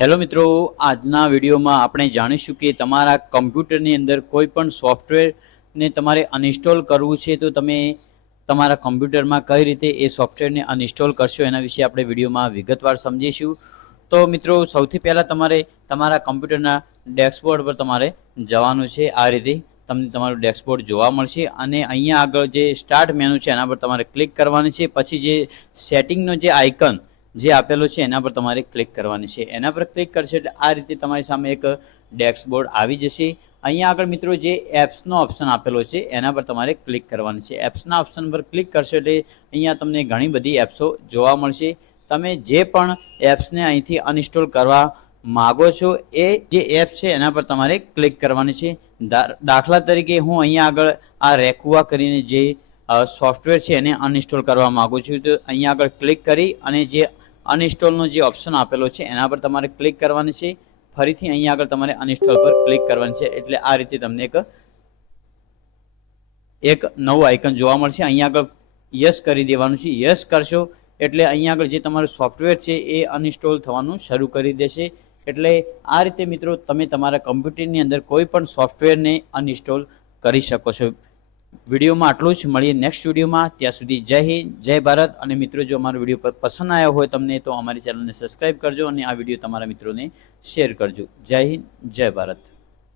Hello મિત્રો, આજના વિડીયોમાં આપણે જાણીશું કે તમારા કમ્પ્યુટરની અંદર કોઈ પણ સોફ્ટવેરને તમારે અનઇન્સ્ટોલ કરવું છે તો તમે તમારા કમ્પ્યુટરમાં કઈ રીતે એ સોફ્ટવેરને અનઇન્સ્ટોલ કરશો એના વિશે આપણે વિડીયોમાં વિગતવાર સમજીશું. તો મિત્રો, સૌથી પહેલાં તમારે તમારા કમ્પ્યુટરના ડેસ્કબોર્ડ પર તમારે જવાનું છે. આ રીતે તમને તમારું ડેસ્કબોર્ડ જોવા મળશે અને અહીંયા આગળ જે સ્ટાર્ટ મેનુ છે એના પર તમારે ક્લિક કરવાની છે. પછી જે સેટિંગનો જે આઇકન જે આપેલો છે એના પર તમારે ક્લિક કરવાની છે. એના પર ક્લિક કરશો એટલે આ રીતે તમારી સામે એક ડેસ્કબોર્ડ આવી જશે. અહીંયા આગળ મિત્રો જે એપ્સનો ઓપ્શન આપેલો છે એના પર તમારે ક્લિક કરવાની છે. એપ્સના ઓપ્શન પર ક્લિક કરશો એટલે અહીંયા તમને ઘણી બધી એપ્સો જોવા મળશે. તમે જે પણ એપ્સને અહીંથી અનઇન્સ્ટોલ કરવા માગો છો એ જે એપ છે એના પર તમારે ક્લિક કરવાની છે. દાખલા તરીકે હું અહીંયા આગળ આ રેકુઆ કરીને જે સોફ્ટવેર છે એને અનઇન્સ્ટોલ કરવા માગું છું, તો અહીંયા આગળ ક્લિક કરી અને જે અનઇન્સ્ટોલનો જે ઓપ્શન આપેલો છે એના પર તમારે ક્લિક કરવાની છે. ફરીથી અહીંયા આગળ તમારે અનઇન્સ્ટોલ પર ક્લિક કરવાની છે. એટલે આ રીતે તમને એક નવું આઇકન જોવા મળશે. અહીંયા આગળ યસ કરી દેવાનું છે. યસ કરશો એટલે અહીંયા આગળ જે તમારું સોફ્ટવેર છે એ અનઇન્સ્ટોલ થવાનું શરૂ કરી દેશે. એટલે આ રીતે મિત્રો તમે તમારા કમ્પ્યુટરની અંદર કોઈ પણ સોફ્ટવેરને અનઇન્સ્ટોલ કરી શકો છો. વિડીયોમાં આટલું જ. મળીએ નેક્સ્ટ વિડીયોમાં. ત્યાં સુધી જય હિન્દ, જય ભારત. અને મિત્રો, જો અમારો વિડીયો પસંદ આવ્યો હોય તમને તો અમારી ચેનલને સબસ્ક્રાઈબ કરજો અને આ વિડીયો તમારા મિત્રોને શેર કરજો. જય હિન્દ, જય ભારત.